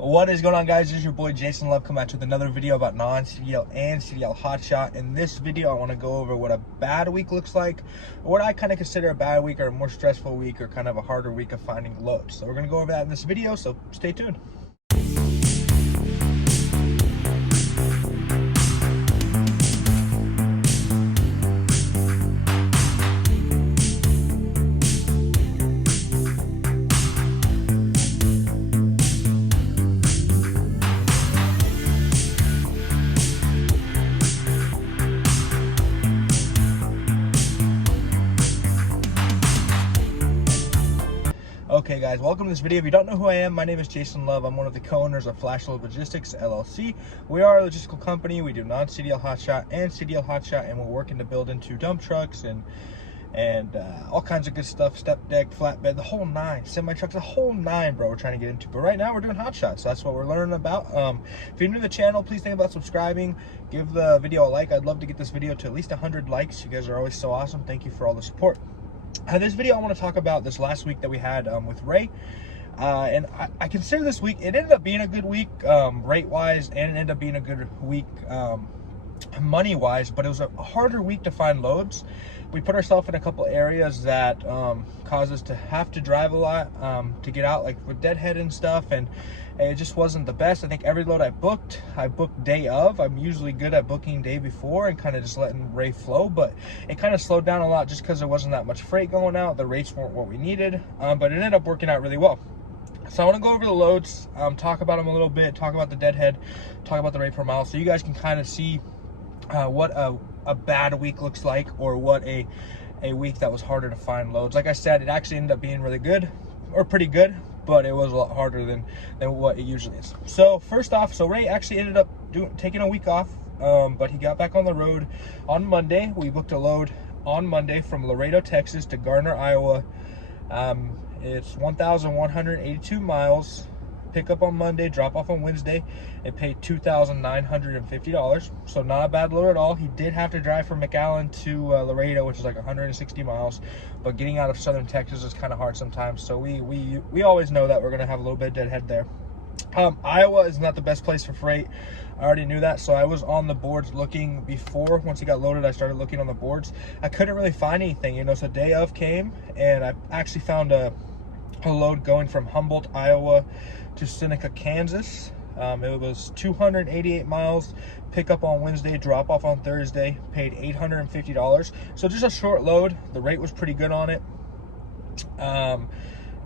What is going on, guys? This is your boy Jason Love coming at you with another video about non-CDL and CDL Hotshot. In this video, I want to go over what a bad week looks like, or what I kind of consider a bad week or a more stressful week or kind of a harder week of finding loads. So we're going to go over that in this video, so stay tuned. Okay guys, welcome to this video. If you don't know who I am, my name is Jason Love. I'm one of the co-owners of Flash Load Logistics LLC. We are a logistical company. We do non-CDL Hotshot and CDL Hotshot, and we're working to build into dump trucks and all kinds of good stuff, step deck, flatbed, the whole nine, semi trucks, the whole nine, bro. We're trying to get into, but right now we're doing Hotshot, so that's what we're learning about. If you're new to the channel, please think about subscribing, give the video a like. I'd love to get this video to at least 100 likes. You guys are always so awesome. Thank you for all the support. This video, I want to talk about this last week that we had with Ray, and I consider this week, it ended up being a good week rate wise, and it ended up being a good week money wise, but it was a harder week to find loads. We put ourselves in a couple areas that caused us to have to drive a lot to get out, like with deadhead and stuff, and it just wasn't the best. I think every load I booked day of. I'm usually good at booking day before and kind of just letting Ray flow, but it kind of slowed down a lot just because there wasn't that much freight going out. The rates weren't what we needed, but it ended up working out really well. So I want to go over the loads, talk about them a little bit, talk about the deadhead, talk about the rate per mile, so you guys can kind of see what a bad week looks like, or what a week that was harder to find loads. Like I said, it actually ended up being really good, or pretty good, but it was a lot harder than what it usually is. So first off, so Ray actually ended up taking a week off, but he got back on the road on Monday. We booked a load on Monday from Laredo, Texas to Gardner, Iowa. It's 1,182 miles. Pick up on Monday, drop off on Wednesday. It paid $2,950, so not a bad load at all. He did have to drive from McAllen to Laredo, which is like 160 miles, but getting out of southern Texas is kind of hard sometimes, so we always know that we're going to have a little bit of deadhead there. Iowa is not the best place for freight. I already knew that, so I was on the boards looking before. Once he got loaded, I started looking on the boards. I couldn't really find anything, you know, so day of came, and I actually found a load going from Humboldt, Iowa to Seneca, Kansas. It was 288 miles, pick up on Wednesday, drop off on Thursday, paid $850. So just a short load. The rate was pretty good on it. But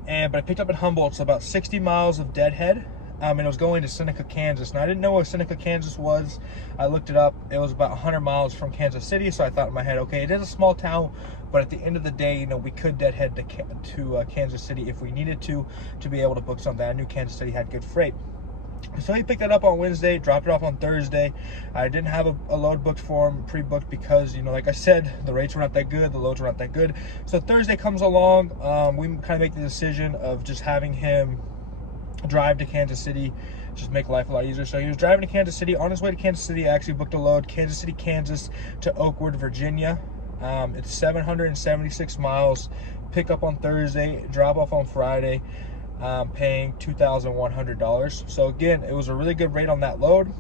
I picked up in Humboldt, so about 60 miles of deadhead. And it was going to Seneca, Kansas. And I didn't know what Seneca, Kansas was. I looked it up. It was about 100 miles from Kansas City. So I thought in my head, okay, it is a small town, but at the end of the day, you know, we could deadhead to Kansas City if we needed to be able to book something. I knew Kansas City had good freight. So he picked it up on Wednesday, dropped it off on Thursday. I didn't have a load booked for him, pre-booked, because, you know, like I said, the rates were not that good, the loads were not that good. So Thursday comes along, we kind of make the decision of just having him drive to Kansas City, just make life a lot easier. So he was driving to Kansas City. On his way to Kansas City, I actually booked a load, Kansas City, Kansas to Oakwood, Virginia. It's 776 miles, pick up on Thursday, drop off on Friday, paying $2,100. So again, it was a really good rate on that load.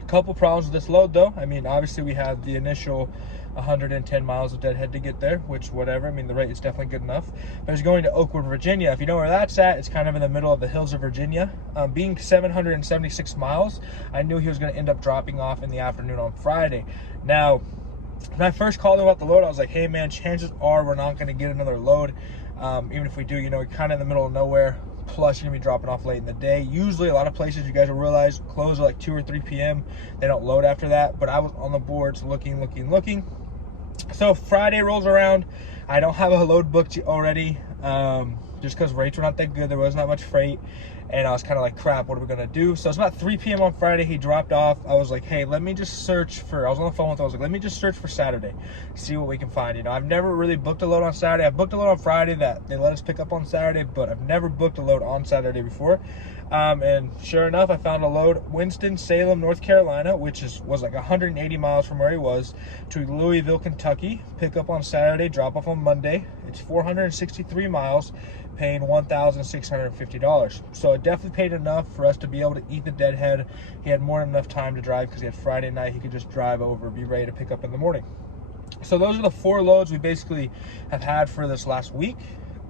A couple problems with this load though. I mean, obviously we had the initial 110 miles of deadhead to get there, which whatever, I mean, the rate is definitely good enough. But he's going to Oakwood, Virginia. If you know where that's at, it's kind of in the middle of the hills of Virginia. Being 776 miles, I knew he was going to end up dropping off in the afternoon on Friday. Now, when I first called him about the load, I was like, hey man, chances are we're not going to get another load. Even if we do, you know, kind of in the middle of nowhere, plus you're gonna be dropping off late in the day. Usually a lot of places, you guys will realize, close at like 2 or 3 p.m. They don't load after that, but I was on the boards looking. So Friday rolls around, I don't have a load booked already, just because rates were not that good. There wasn't that much freight, and I was kind of like, crap, what are we gonna do? So it's about 3 p.m. on Friday. He dropped off. I was like, hey, let me just search for, I was on the phone with him. I was like, let me just search for Saturday, see what we can find. You know, I've never really booked a load on Saturday. I've booked a load on Friday that they let us pick up on Saturday, but I've never booked a load on Saturday before. And sure enough, I found a load, Winston-Salem, North Carolina, which was like 180 miles from where he was, to Louisville, Kentucky. Pick up on Saturday, drop off on Monday. It's 463 miles, paying $1,650. So definitely paid enough for us to be able to eat the deadhead. He had more than enough time to drive because he had Friday night. He could just drive over, be ready to pick up in the morning. So those are the 4 loads we basically have had for this last week.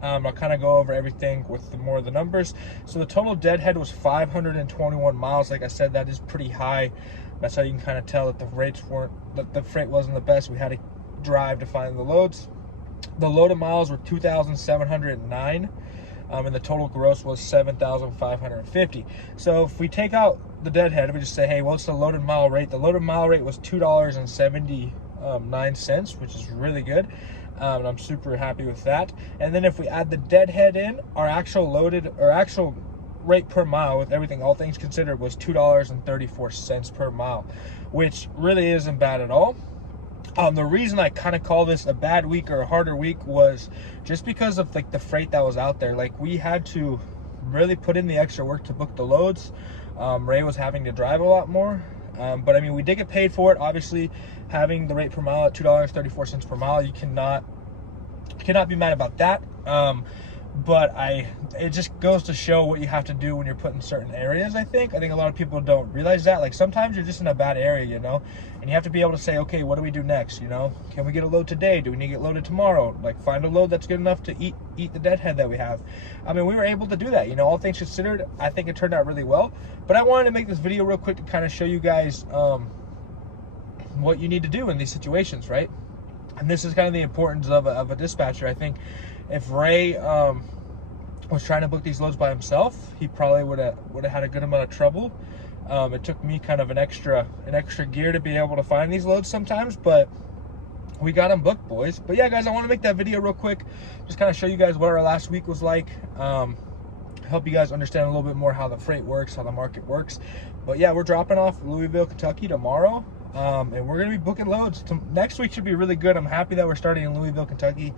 I'll kind of go over everything with more of the numbers. So the total deadhead was 521 miles. Like I said, that is pretty high. That's how you can kind of tell that the freight wasn't the best. We had to drive to find the loads. The loaded miles were 2,709, and the total gross was 7,550. So if we take out the deadhead, we just say, hey, what's the loaded mile rate? The loaded mile rate was $2.79, which is really good. And I'm super happy with that. And then if we add the deadhead in, our actual rate per mile with everything, all things considered, was $2.34 per mile, which really isn't bad at all. The reason I kind of call this a bad week or a harder week was just because of like the freight that was out there. Like, we had to really put in the extra work to book the loads. Ray was having to drive a lot more. But I mean, we did get paid for it. Obviously, having the rate per mile at $2.34 per mile, you cannot be mad about that. But it just goes to show what you have to do when you're put in certain areas. I think a lot of people don't realize that. Like, sometimes you're just in a bad area, you know, and you have to be able to say, okay, what do we do next? You know, can we get a load today? Do we need to get loaded tomorrow? Like, find a load that's good enough to eat the deadhead that we have. I mean, we were able to do that, you know, all things considered. I think it turned out really well. But I wanted to make this video real quick to kind of show you guys what you need to do in these situations, right? And this is kind of the importance of a dispatcher. I think if Ray was trying to book these loads by himself, he probably would have had a good amount of trouble. It took me kind of an extra gear to be able to find these loads sometimes, but we got them booked, boys. But yeah, guys, I want to make that video real quick, just kind of show you guys what our last week was like. Help you guys understand a little bit more how the freight works, how the market works. But yeah, we're dropping off Louisville, Kentucky tomorrow. And we're going to be booking loads. Next week should be really good. I'm happy that we're starting in Louisville, Kentucky.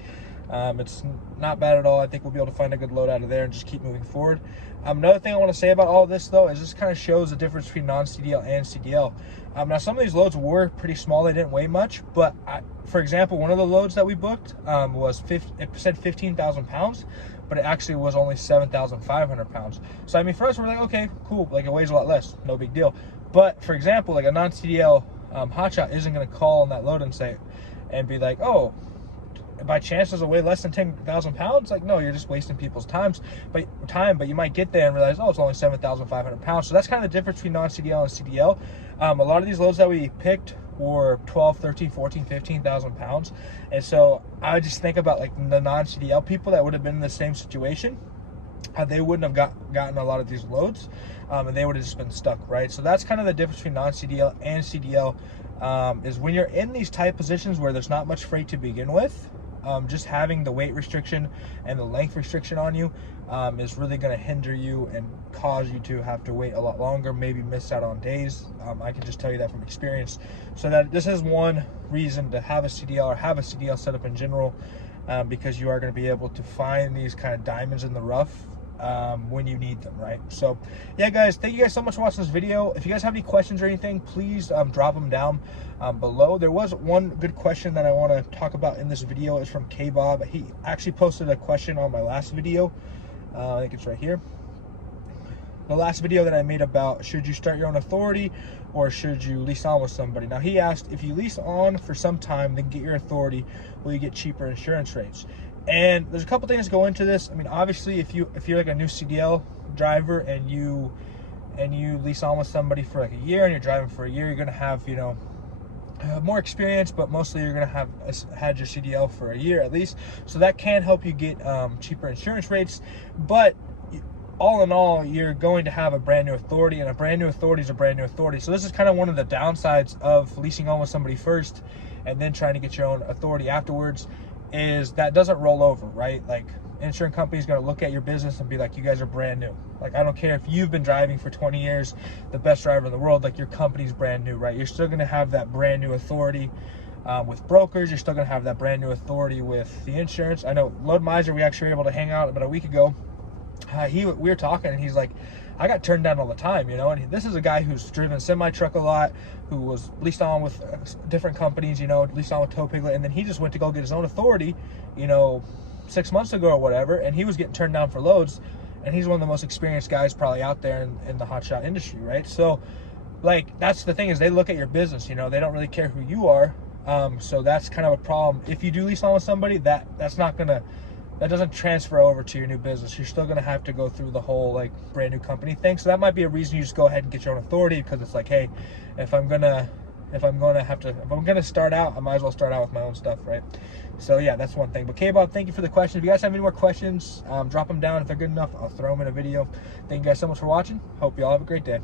It's not bad at all. I think we'll be able to find a good load out of there and just keep moving forward. Another thing I want to say about all this, though, is this kind of shows the difference between non-CDL and CDL. Now, some of these loads were pretty small. They didn't weigh much. But, for example, one of the loads that we booked it said 15,000 pounds, but it actually was only 7,500 pounds. So, I mean, for us, we're like, okay, cool. Like, it weighs a lot less. No big deal. But, for example, like a non-CDL Hotshot isn't going to call on that load and be like, oh, by chance does it weigh less than 10,000 pounds? Like, no, you're just wasting people's time, but you might get there and realize, oh, it's only 7,500 pounds. So that's kind of the difference between non-CDL and CDL. A lot of these loads that we picked were 12, 13, 14, 15,000 pounds. And so I just think about like the non-CDL people that would have been in the same situation, how they wouldn't have gotten a lot of these loads, and they would have just been stuck, right? So that's kind of the difference between non-CDL and CDL, is when you're in these tight positions where there's not much freight to begin with, just having the weight restriction and the length restriction on you is really going to hinder you and cause you to have to wait a lot longer, maybe miss out on days. I can just tell you that from experience. So that this is one reason to have a CDL or have a CDL setup in general, because you are going to be able to find these kind of diamonds in the rough when you need them, right? So yeah, guys, thank you guys so much for watching this video. If you guys have any questions or anything, please drop them down below. There was one good question that I want to talk about in this video. It's from K-Bob. He actually posted a question on my last video. I think it's right here. The last video that I made about should you start your own authority or should you lease on with somebody. Now, he asked, if you lease on for some time, then get your authority, will you get cheaper insurance rates? And there's a couple things that go into this. I mean, obviously, if you're like a new CDL driver and you lease on with somebody for like a year and you're driving for a year, you're gonna have, you know, more experience, but mostly you're gonna have had your CDL for a year at least. So that can help you get cheaper insurance rates. But all in all, you're going to have a brand new authority, and a brand new authority is a brand new authority. So this is kind of one of the downsides of leasing on with somebody first and then trying to get your own authority afterwards, is that doesn't roll over, right? Like, insurance company's going to look at your business and be like, you guys are brand new. Like, I don't care if you've been driving for 20 years, the best driver in the world, like, your company's brand new, right? You're still going to have that brand new authority with brokers. You're still going to have that brand new authority with the insurance. I know Load Miser, we actually were able to hang out about a week ago. We were talking, and he's like, I got turned down all the time, you know. And this is a guy who's driven semi-truck a lot, who was leased on with different companies, you know, leased on with Tow Piglet, and then he just went to go get his own authority, you know, 6 months ago or whatever, and he was getting turned down for loads. and he's one of the most experienced guys probably out there in the hotshot industry, right? So, like, that's the thing, is they look at your business, you know, they don't really care who you are. So that's kind of a problem. If you do lease on with somebody, that doesn't transfer over to your new business. You're still gonna have to go through the whole like brand new company thing. So that might be a reason you just go ahead and get your own authority, because it's like, hey, if I'm gonna start out, I might as well start out with my own stuff, right? So yeah, that's one thing. But K-Bob, thank you for the question. If you guys have any more questions, drop them down. If they're good enough, I'll throw them in a video. Thank you guys so much for watching. Hope you all have a great day.